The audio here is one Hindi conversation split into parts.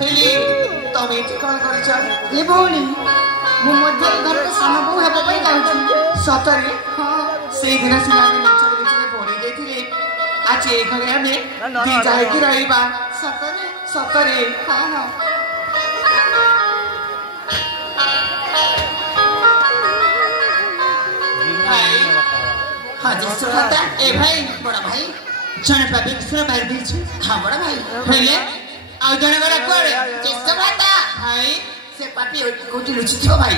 हेली तमे एठी कोन करछ ए भौणी मु मध्य घर के सान बहू हेबो पई जाउछु सतरे हां से दिन सिना में नचर बिचरे पड़े गेथिले आज ए घरे हमें दी जाय की रहिबा सतरे हां हां हाँ जी सुनता ए भाई बड़ा भाई जने पापी किसरा बाहर दी छु हां बड़ा भाई हेले आ जने बड़ा कोड़े किसरा बाता भाई से पापी कोठी लुचि थियो भाई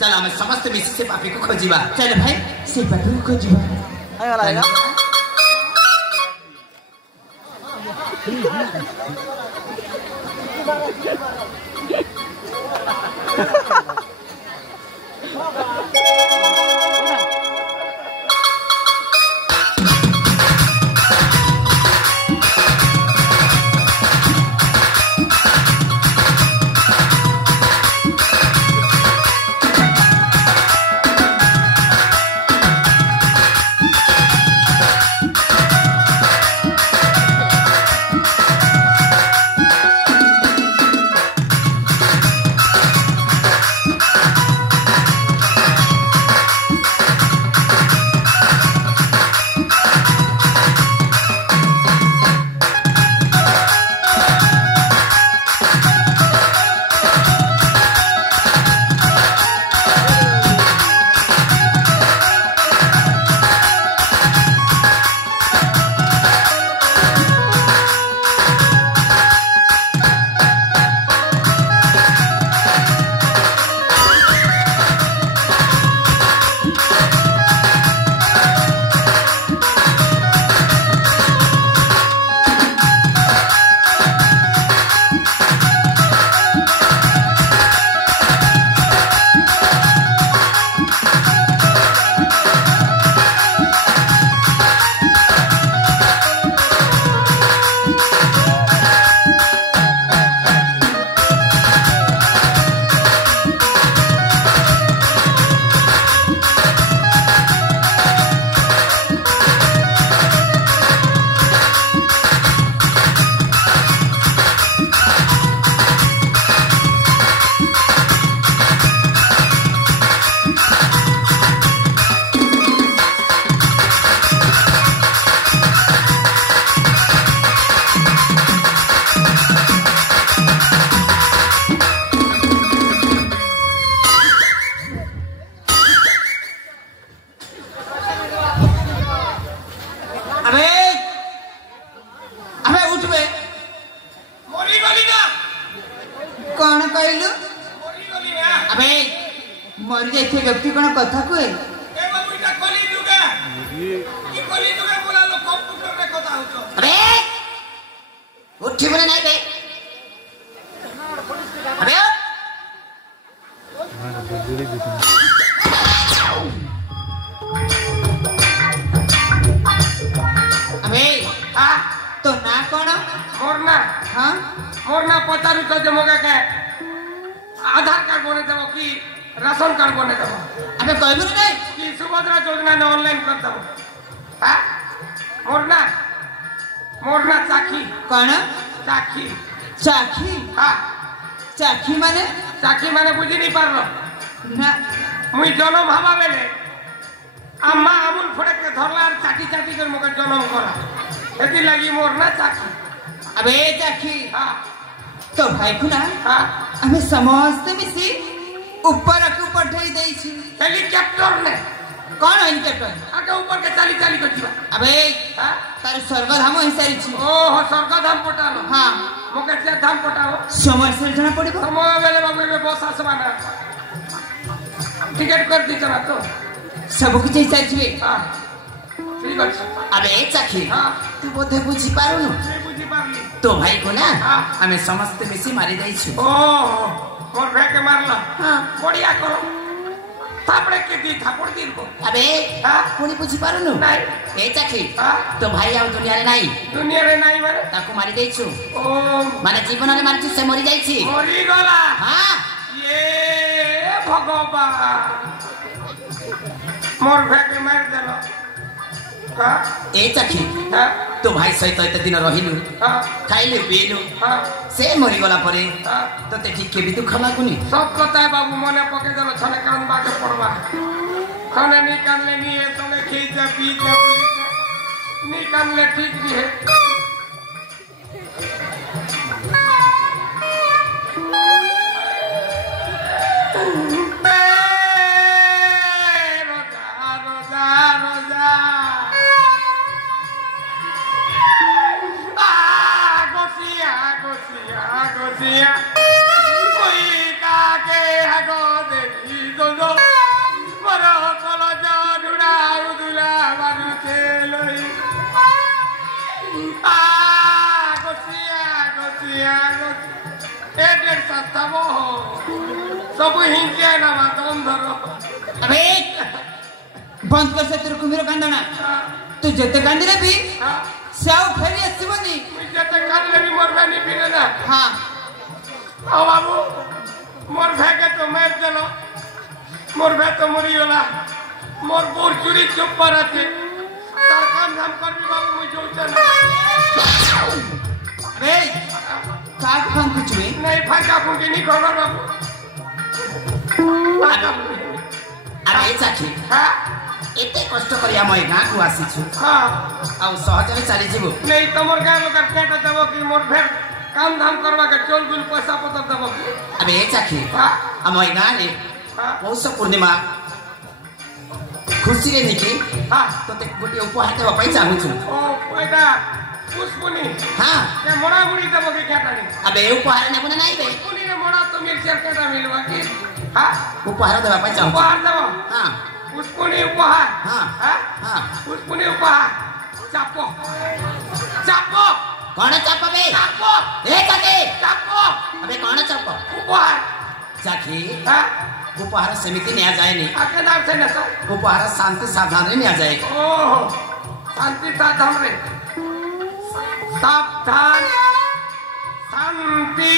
चल हम समस्त मिसी से पापी को खोजिबा चल भाई से पापी को खोजिबा आइला मरी जाइए व्यक्ति कौन कथा कहे उठी बोले नहीं बे अबे अबे आ तो ना कौन मोरना हाँ मोरना पता रुको जो मोगा के आधार कार्ड बने देव कि राशन कार्ड बने देव अबे कहबो नहीं कि सुभद्रा योजना ने ऑनलाइन कर देव हां मोरना मोरना चाखी कौन चाखी चाखी हां चाखी माने बुझी नहीं पारलो ना मुई जन्म हवा बेले अम्मा अमूल फड़क के धरला और चाटी चाटी कर मगर जन्म करा एती लगी मोरना चाखी अबे चाखी हां तो भाई खुना हां हमें समस्त मिसी ऊपर को पठाई देई छी हेलीकॉप्टर ने कौन हेलीकॉप्टर आके ऊपर के चाली चाली कर दिबा अबे हां तार स्वर्गधाम हिसारी छी ओहो स्वर्गधाम पटालो हां मोके से धाम पटाओ समय से जाना पड़िबो समय बेले बाबू में बस आसबा ना टिकट कर दी चला तो सब कुछ हिसारी छी हां ठीक है अबे चाखी हां तू बोधे बुझी पारुनु बुझी पारली तो भाई को ना हमें समस्त मिसी मारी दई छी ओहो मोर भाई के मारला हां बढ़िया करो थापड़े के दी थापड़ दिन को अबे हां कोनी बुझी पारुनु नहीं ए चाखी तो भाई आउ दुनिया रे नहीं मारे ताको मारी दई छु ओ माने जीवन रे मारछि से मरि जाई छी मरि गला हां ये भगवान मोर भाई के मार देलो ए चाखी तो भाई सहित एते दिन रहिलु खाइले पिलु से मरी गला परे तते ठीक के भी दुख लागुनी सब कथा है बाबू मने पके देलो छने कानबा के पड़वा छने निकालने नहीं है छने खींचे पीछे निकालने ठीक नहीं है सब हिंसे ना तुम धरो अबे बंद कर से तेरे कुमीर कांदना तू जते कांदिले भी सेव फेरी आसीबनी जते कांदिले भी मोर भाई नहीं पीले ना हां ओ बाबू मोर भाई के तो मार देलो मोर भाई तो मरी होला मोर बोर चुरी चुप पर आते तार काम हम करबी बाबू मुझे जोचे ना अबे काट फान कुछ में नहीं फाका फूकी नहीं खबर बाबू अरे चाची हां एते कष्ट करिया मय गां को आसी छु हां आ सहजरे चली जीवो नहीं तमोर गाय लोग पेट देबो कि मोर भेट काम धाम करवा के चोल गुल पैसा पतर देबो अबे चाची हां आ मय गां रे पौष पूर्णिमा खुशी रे निकी हां तते गोटे उपहार देबा पई चाहू छु ओ पैदा पुष्पुनी हां के मोड़ा मुड़ी देबो के केटानी अबे उपहार ने कोने नाही बे पुष्पुनी रे मोड़ा तो मिल शेर केटा मिलवा की हां उपहार देबा पई चाहू उपहार देबो हां पुष्पुनी उपहार हां हां हां पुष्पुनी उपहार चापो चापो कोण चापो बे चापो ए चाची चापो अबे कोण चापो उपहार चाची हां उपहार समिति न्या जाए नहीं आके नाम से न उपहार शांति सावधान रे न्या जाए ओ शांति साधन रे सावधान शांति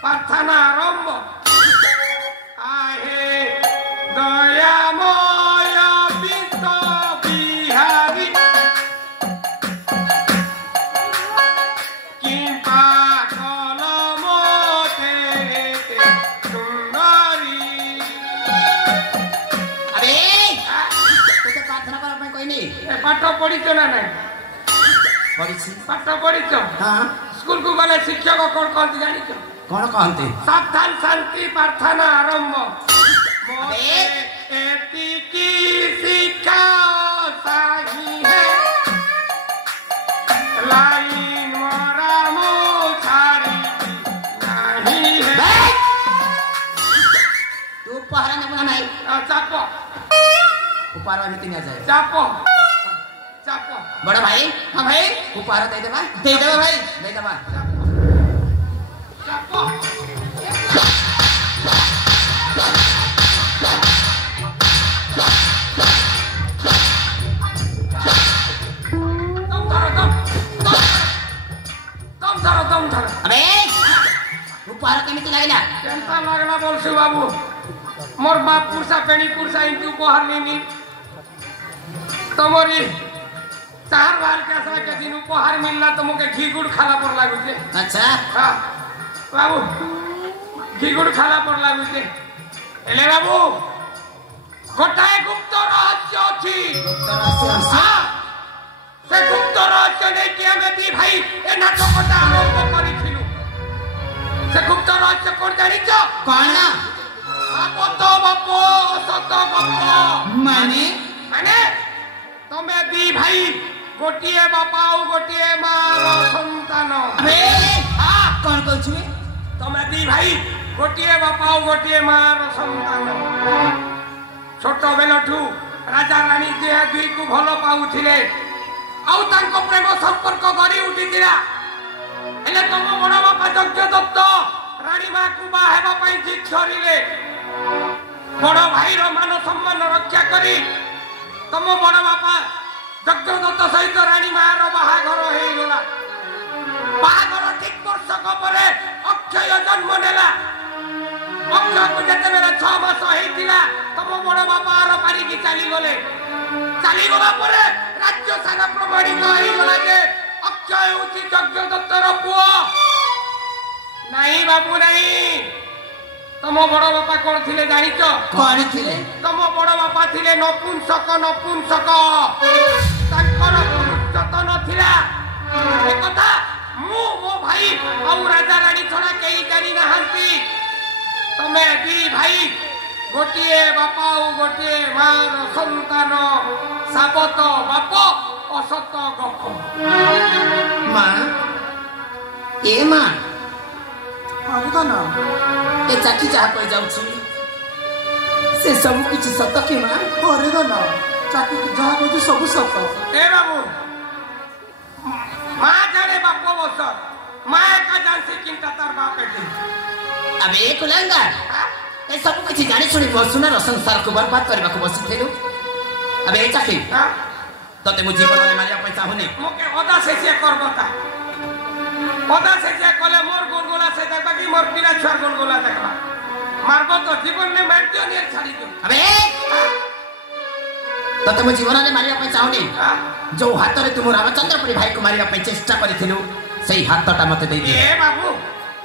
प्रार्थना आरंभ आहे दयामय विश्व बिहारी किंपा कलमते सुंदरी अबे तो प्रार्थना कर मैं कोई नहीं पाठ पढ़िଛ ना नहीं पढ़ी पाठ पढ़िଛ हां स्कूल को गले शिक्षक कौन कौन जानिछ कोण कहते सावधान शांति प्रार्थना आरंभ अबे एति की शिक्षा सही है लाइन मोरा मुछारी नहीं है तू उपहार ने कोना नहीं चापो उपहार समिति न्या जाए चापो चापो बड़ा भाई हां भाई उपहार दे देबा भाई दे देबा चापो दम धरो अबे उपहार केमिति लागला केनता लागला बोलसु बाबू मोर बाप पुरसा पेणी पुरसा इंतु उपहार लेनी तमोरी चार बार कैसा के दिन उपहार मिलना तो मुके घी गुड़ खाला पर लागु छे अच्छा हां बाबू घी गुड़ खाला पर लागु छे एले बाबू गोटाए गुप्त रहस्य अछि हां से गुप्त रहस्य नै कि हमें दी भाई ए नाटकटा आरंभ करिथिलु से गुप्त रहस्य कोन जानिछ कोन आपतो बापो सत बापो माने माने तमे दी भाई गोटिए बापाओ गोटिए मार संतान अबे हां कोन कहछु तमे दी भाई गोटिए बापाओ गोटिए मार संतान छोट बेलठू राजा रानी जे दुई को भलो पाउथिले आउ तांको प्रेम संपर्क गरी उठितिला एले तम बड़ बापा यज्ञ दत्त रानी मा को बा हेबा पई जिद धरिले बड़ भाई रो मान सम्मान रक्षा करी तम बड़ बापा यज्ञ दत्त सहित रानी मा रो बाहाघर हेई गला बाहाघर ठीक वर्षक परे अक्षय जन्म नेला अक्षय को जते बेला 6 मास हेइतिला तम बड़ बापा रो पारी की चली गला परे राज्य सारा प्रमाणित हेई गला जे अक्षय उची यज्ञ दत्तर पुओ नहीं बाबू नहीं तुम बड़ बापा कौन थिले जानिच कौन थिले तुम बड़ बापा थिले नपुंसक नपुंसक तांकर पुरुषत्व नथिला ए कथा मु मो भाई और राजा रानी छड़ा केही जानी नाहंती तमे दी भाई गोटिए बापा और गोटिए मार संतान साबत बाप असत गप माँ ए माँ अरे ना ए चाकी जहाँ कही जाऊँ से सब किसी सत कि माँ अरे ना चाकी जहाँ कही सब सत ए बाबू माँ जाने बाप बस माँ का जान से चिंता तार बाप के अब एक उलंगा ए सब किसी जाने सुनी बसुना र संसार को बर्बाद करने को बसी थे अब ए चाकी तते मु जीवन में मारिया पैसा होने मोके ओदा से कर बता ओदा से कले मोर गुनगुला से देखबा कि मोर पीरा छुआर गुनगुला देखबा मारबो तो जीवन में मार दियो नहीं छाड़ी दो अबे तते मु जीवन में मारिया पैसा होने जो हाथ रे तुम रामचंद्रपुरी भाई को मारिया पे चेष्टा करिथिलु सही हाथटा मते दे दे ए बाबू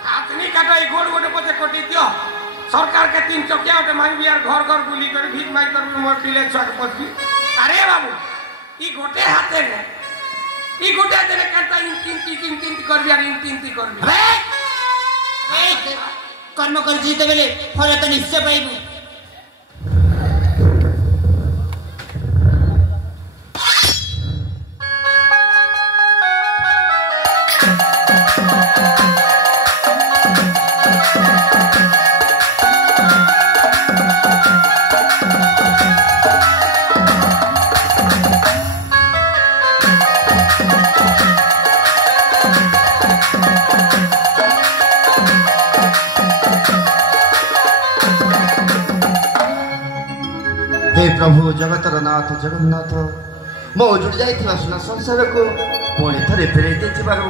हाथ नहीं काटो ई गोड़ गोटे पते कोटी दियो सरकार के 3 चकिया ओटे मांग बियार घर घर गुली कर भीख मांग कर मोर पीले छुआर पसबी अरे बाबू ई गोटे हाथे रे ई गोटे देने करता इन तीन कर बियार इन तीन कर बियार अबे कर्म कर जीते बेले फल तो निश्चय पाइबू हे प्रभु जगतर नाथ जगन्नाथ मो उजुड़ी जाइथिबा सुना संसार को पुणी थरे फेरे देथिबारु